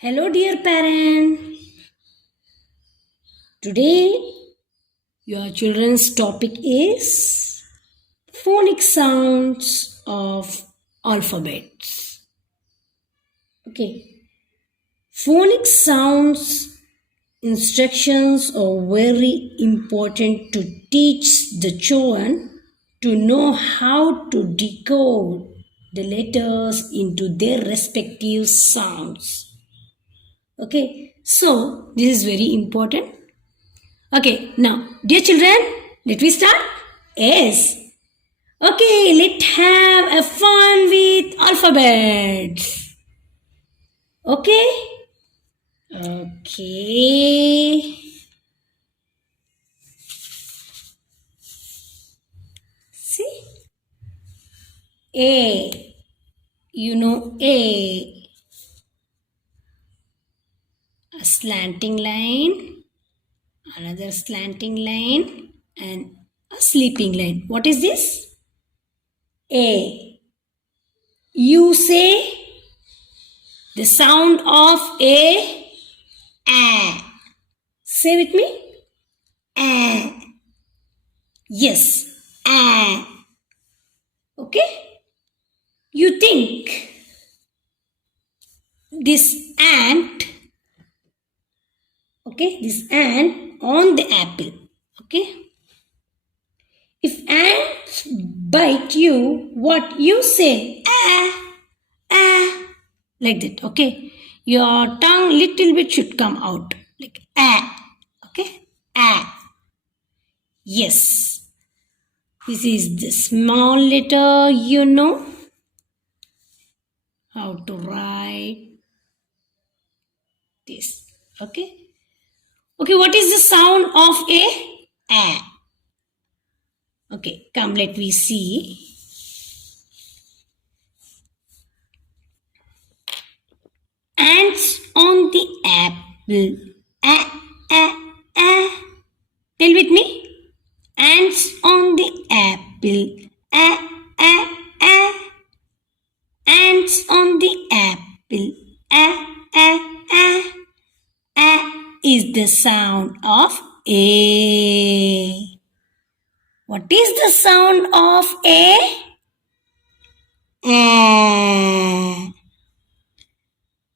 Hello, dear parent. Today, your children's topic is phonic sounds of alphabets. Okay, phonic sounds instructions are very important to teach the children to know how to decode the letters into their respective sounds. Okay, so this is very important. Okay, now, dear children, let me start? Yes. Okay, let's have a fun with alphabets. Okay? Okay. See? A. You know A. A slanting line, another slanting line, and a sleeping line. What is this? A. You say the sound of A. Say with me. Yes. Okay. You think this ant, okay, this ant on the apple. Okay. If ants bite you, what you say? Like that. Okay. Your tongue little bit should come out. Like okay. Yes. This is the small letter, you know how to write this. Okay. Okay, what is the sound of a? Okay, come let me see. Ants on the apple. Tell with me. Ants on the apple. Ants on the apple. Is the sound of A. What is the sound of A?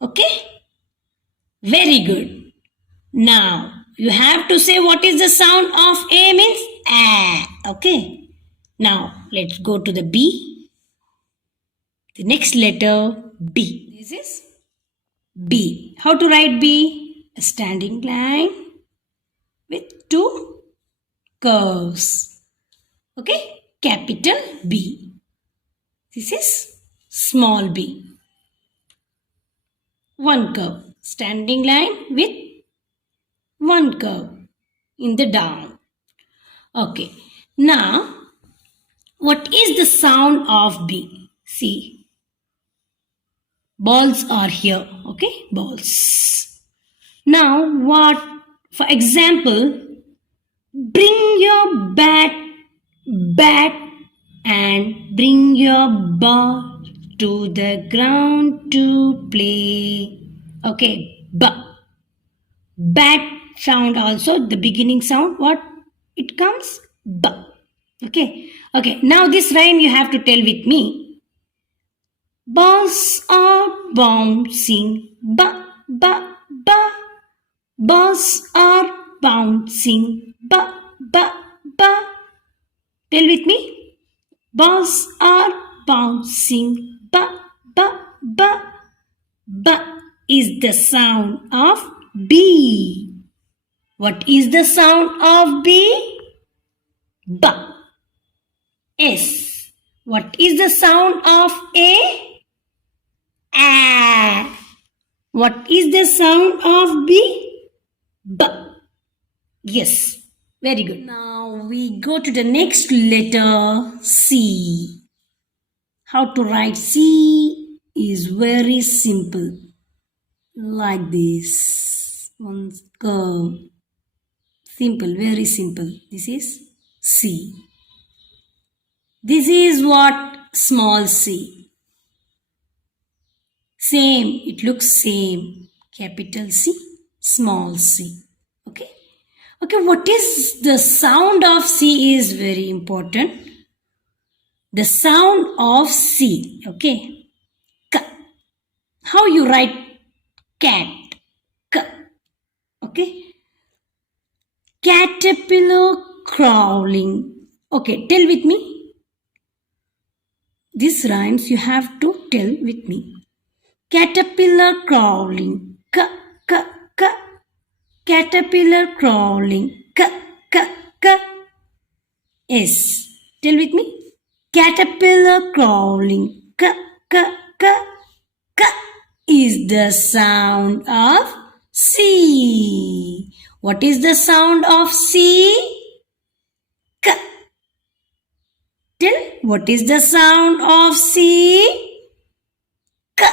Okay? Very good. Now, you have to say what is the sound of A means Okay? Now, let's go to the B. The next letter B. This is B. How to write B? A standing line with two curves. Okay? Capital B. This is small b. One curve. Standing line with one curve in the down. Okay. Now, what is the sound of B? See. Balls are here. Okay? Balls. Now, what? For example, bring your bat and bring your ball to the ground to play. Okay, bat sound also, the beginning sound, what it comes? B. Okay, now this rhyme you have to tell with me. Balls are bouncing, balls are bouncing, Tell with me. Balls are bouncing. B is the sound of B. What is the sound of B? B. S. What is the sound of A? A. What is the sound of B? B. Yes. Very good. Now we go to the next letter C. How to write C is very simple. Like this. One curve. Simple, very simple. This is C. This is what small c. Same, it looks same. capital C, small c. Okay. Okay, what is the sound of C is very important. The sound of C. Okay. K. How you write cat? K. Okay. Caterpillar crawling. Okay, tell with me. These rhymes you have to tell with me. Caterpillar crawling. K, k, k. Caterpillar crawling. K, k, k. Yes. Tell with me. Caterpillar crawling. K, k, k. K is the sound of C. What is the sound of C? K. Tell, what is the sound of C? K.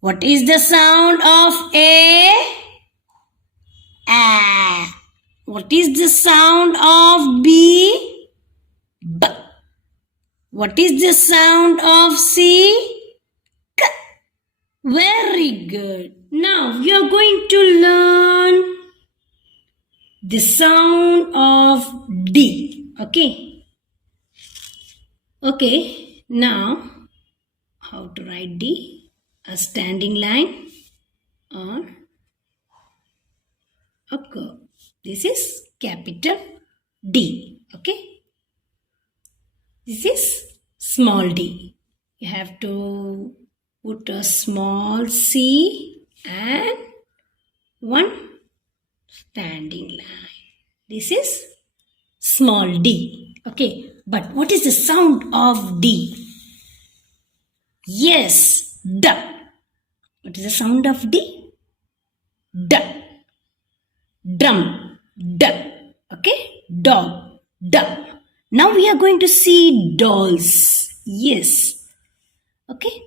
What is the sound of A? A. What is the sound of B? B. What is the sound of C? K. Very good. Now we are going to learn the sound of D. Okay. Okay. Now how to write D? A standing line or a curve. This is capital D. Okay. This is small d. You have to put a small c and one standing line. This is small d. Okay. But what is the sound of D? Yes, D. What is the sound of D? D. Drum. D. Okay. Dog. D. Now we are going to see dolls. Yes. Okay.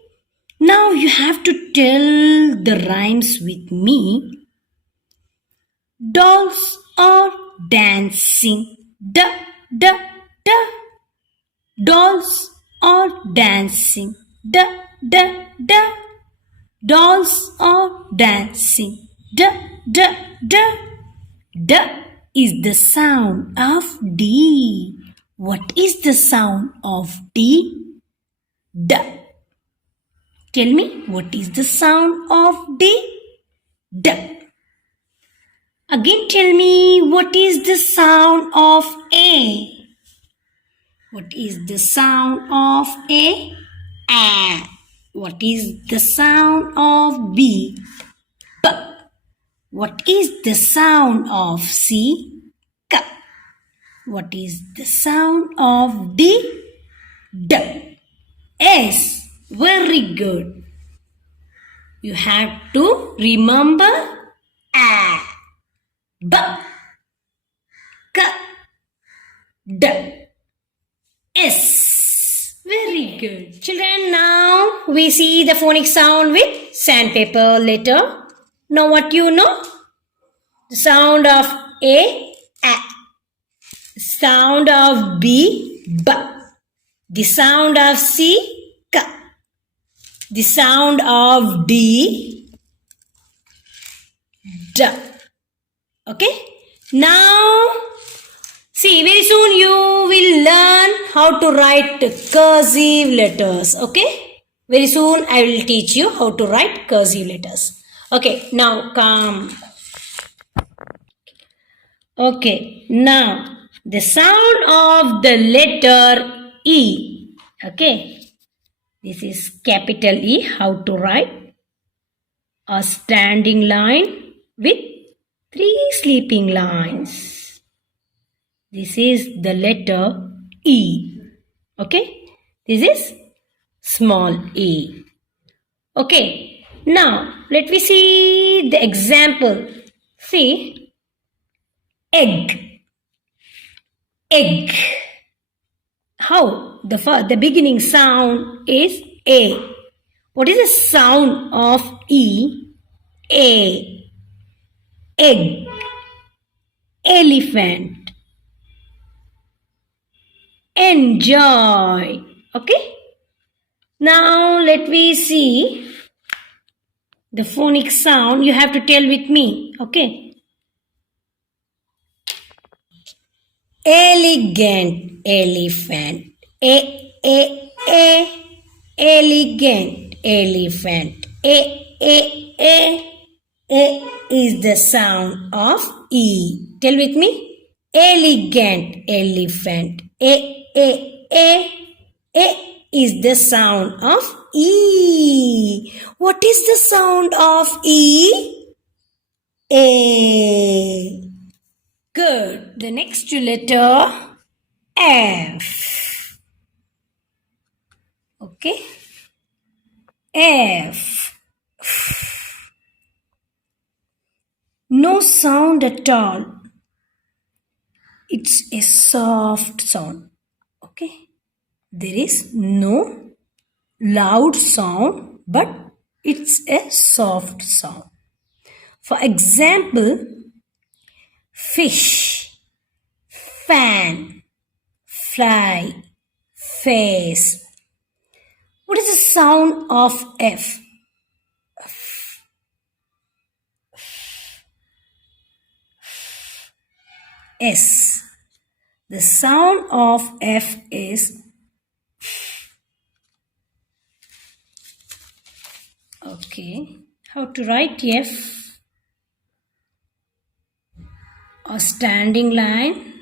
Now you have to tell the rhymes with me. Dolls are dancing. D, d, d. Dolls are dancing. D, d, d. Dolls are dancing. D, d, d. D is the sound of D. What is the sound of D? D. Tell me, what is the sound of D? D. Again tell me, what is the sound of A? What is the sound of A? A. What is the sound of B? B. What is the sound of C? K. What is the sound of D? D. S. Very good. You have to remember A, B, K, D, S. Very good. Children, now we see the phonic sound with sandpaper letter. Now what you know? The sound of A. Sound of B. B. The sound of C. K. The sound of D. D. Okay. Now, see, very soon you will learn how to write cursive letters. Okay. Very soon I will teach you how to write cursive letters. Okay. Now come. Okay. Now, the sound of the letter E. Okay. This is capital E. How to write? A standing line with 3 sleeping lines. This is the letter E. Okay. This is small e. Okay. Now, let me see the example. See. Egg. Egg. How? The beginning sound is A. What is the sound of E? A. Egg. Elephant. Enjoy. Okay. Now let me see The phonic sound you have to tell with me. Okay. Elegant elephant. A. Elegant elephant. A. A is the sound of E. Tell with me. Elegant elephant. A is the sound of E. What is the sound of E? A. Good. The next letter F. Okay. F. No sound at all. It's a soft sound. Okay. There is no loud sound, but it's a soft sound. For example, fish, fan, fly, face. What is the sound of F? S. The sound of F is okay. How to write F? A standing line,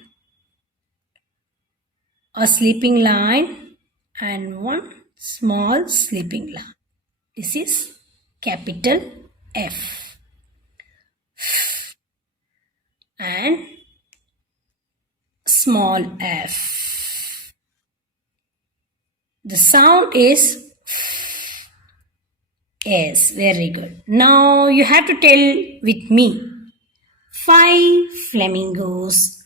a sleeping line, and one small sleeping line. This is capital F. And small f. The sound is yes, very good. Now you have to tell with me. 5 flamingos.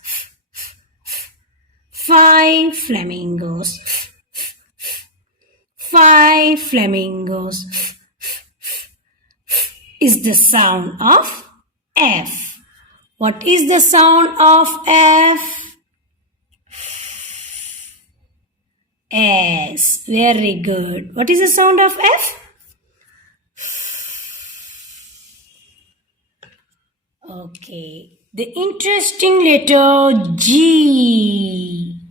5 flamingos. 5 flamingos is the sound of F. What is the sound of F? S. Very good. What is the sound of F? Okay. The interesting letter G.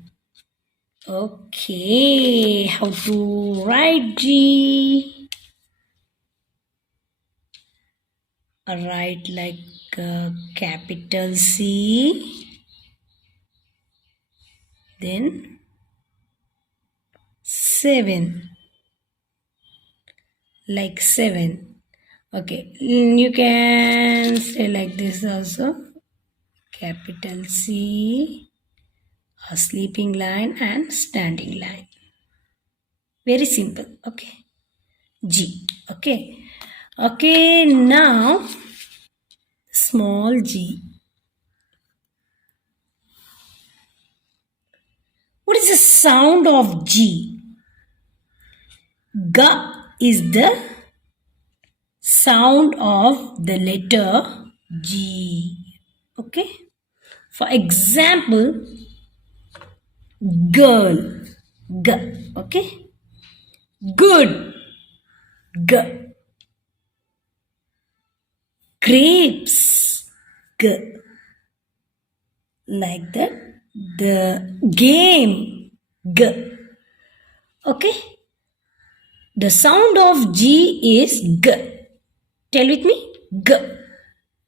Okay. How to write G? Write like capital C. Then 7. Like 7. Okay. You can say like this also. Capital C, a sleeping line and standing line. Very simple. Okay. G. Okay. Okay. Now, small g. What is the sound of G? G is the sound of the letter G. Okay. For example, girl. G. Okay. Good. G. Grapes. G. Like that. The game. G. Okay. The sound of G is G. Tell with me. G.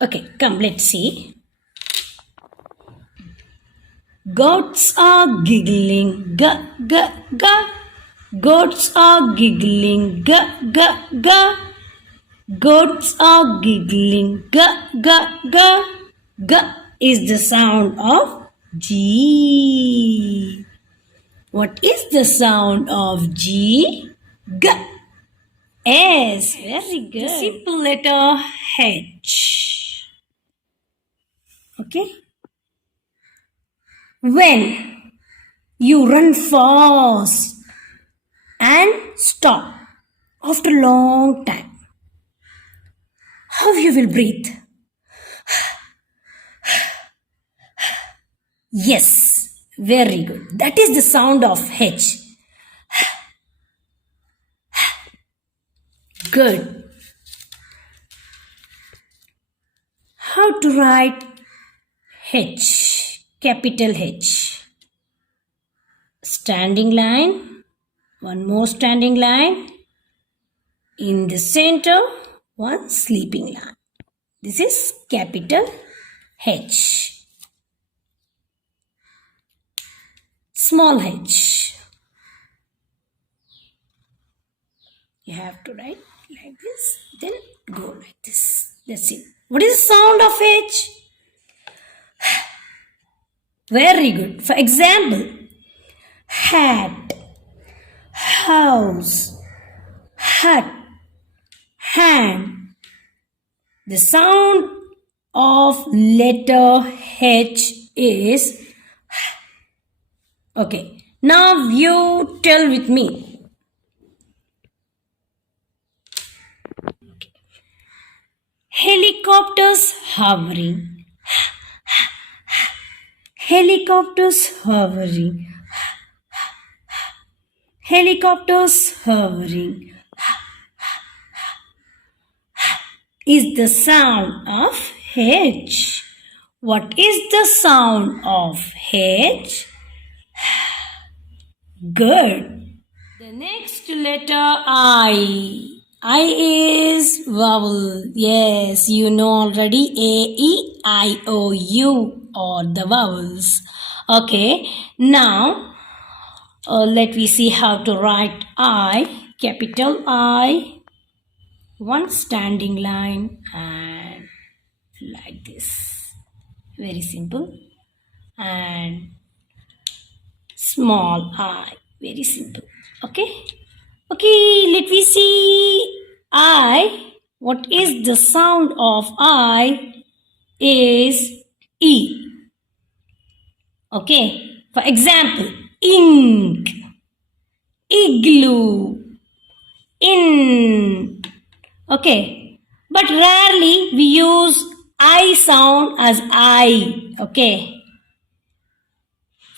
Okay, come, let's see. Goats are giggling. G, g, g. Goats are giggling. G, g, g. Goats are giggling. G, g, g. G is the sound of G. What is the sound of G? G. S. Very good. The simple letter H. Okay. When you run fast and stop after a long time, how you will breathe? Yes, very good. That is the sound of H. Good. how to write H, capital H. Standing line, one more standing line. In the center, one sleeping line. This is capital H. Small h. You have to write like this, then go like this. That's it. What is the sound of H? Very good. For example, hat, house, hut, hand. The sound of letter H is okay. Now you tell with me. Okay. Helicopters hovering. Helicopters hovering. Helicopters hovering. Is the sound of H. What is the sound of H? Good. The next letter I. I is vowel. Yes, you know already. A, E, I, O, U are the vowels. Okay. Now, let me see how to write I. Capital I. One standing line and like this. Very simple. And small I. Very simple. Okay. Okay, let me see I. What is the sound of I is E. Okay. For example, ink, igloo, in. Okay. But rarely we use I sound as I. Okay.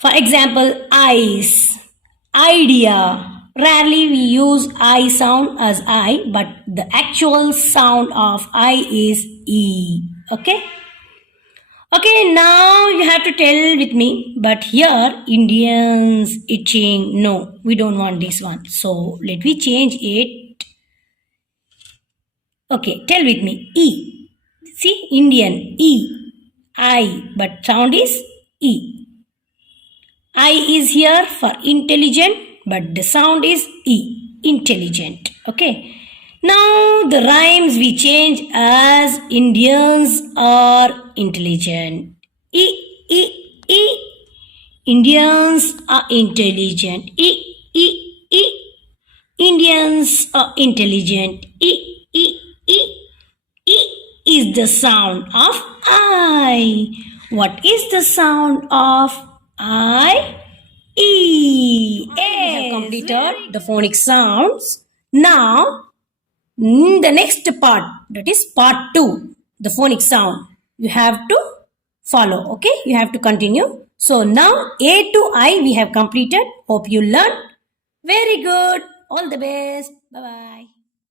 For example, ice, idea. Rarely we use I sound as I, but the actual sound of I is E. Okay? Okay, now you have to tell with me, but here Indians itching. No, we don't want this one. So let me change it. Okay, tell with me. E. See, Indian, E. I, but sound is E. I is here for intelligent, but the sound is E, intelligent. Okay. Now the rhymes we change as Indians are intelligent. E, E, E. Indians are intelligent. E, E, E. Indians are intelligent. E, E, E. E is the sound of I. What is the sound of I? E. We have completed the phonic sounds. Now, the next part, that is part 2, the phonic sound, you have to follow. Okay, you have to continue. So now A to I we have completed. Hope you learned. Very good. All the best. Bye bye.